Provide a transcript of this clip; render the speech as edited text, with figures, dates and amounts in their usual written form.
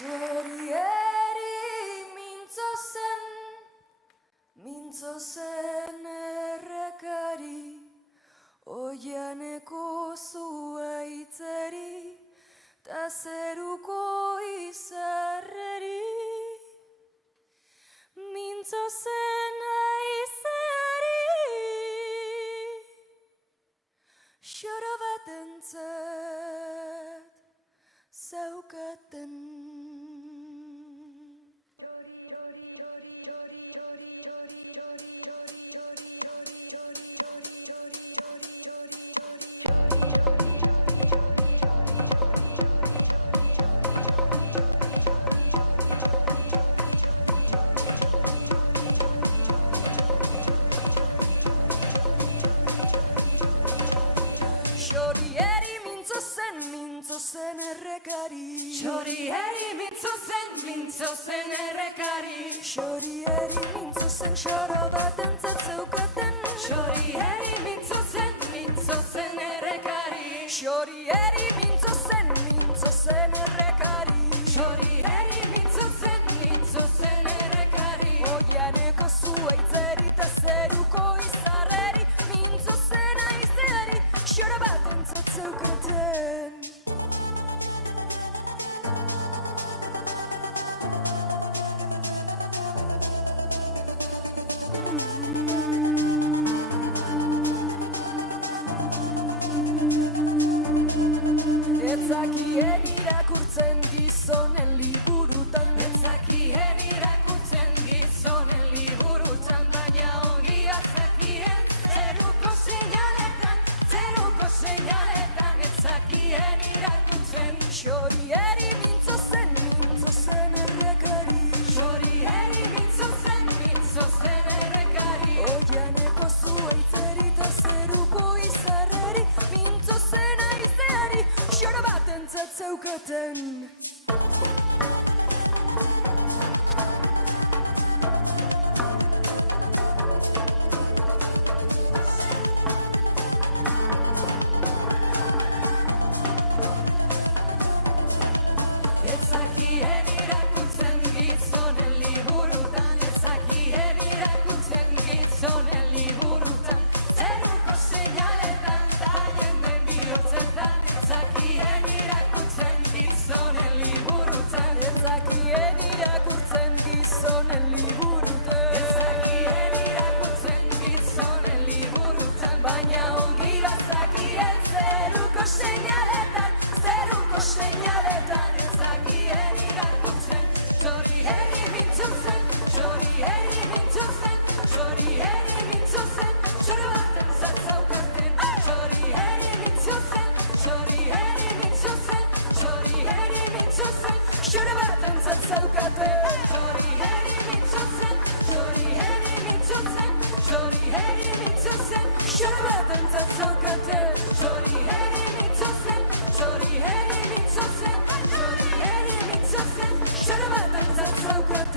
Txorieri mintzo zen errekari, oianeko zuaitzeri, ta zeruko izarreri. Mintzo zen aizeari, xoro batentzat zaukaten. Txorieri mintzo zen errekari. Txorieri mintzo zen errekari. Txorieri mintzo zen xoro batentzat zeukaten. Txorieri mintzo zen errekari. Txorieri mintzo zen errekari. Txorieri mintzo zen errekari. Oianeko zuaitzeri ta zeruko izarreri. Mintzo zen aizeari, xoro batentzat zeukaten. Ezakien irakurtzen gizonen liburutan. Ezakien irakurtzen gizonen liburutan, baina ongia zekien zeruko seinaletan. Ezakien irakurtzen. Txorieri mintzo zen errekari. Txorieri mintzo zen errekari. Oianeko zuaitzeri ta zeruko izarreri. Mintzo zen aizeari, xoro batentzat zeukaten. Ezakien irakurtzen gizonen liburutan. Ezakien irakurtzen gizonen liburutan. Zeruko seinaletan ta jende bihotzetan. Ezakien irakurtzen gizonen liburutan. Ezakien irakurtzen gizonen liburutan. Ezakien irakurtzen gizonen liburutan, baina ongi bazakien zeruko seinaletan. Ezakien irakurtzen. Txorieri mintzo zen, txorieri mintzo zen, txorieri mintzo zen, xoro batentzat zaukaten. Txorieri mintzo zen, txorieri mintzo zen, txorieri mintzo zen, Xoro batentzat zeukaten. txorieri mintzo zen, txorieri mintzo zen, txorieri mintzo zen, Xoro batentzat zeukaten. txorieri mintzo zen, txorieri mintzo zen, txorieri mintzo zen. Xoro batentzat zeukaten.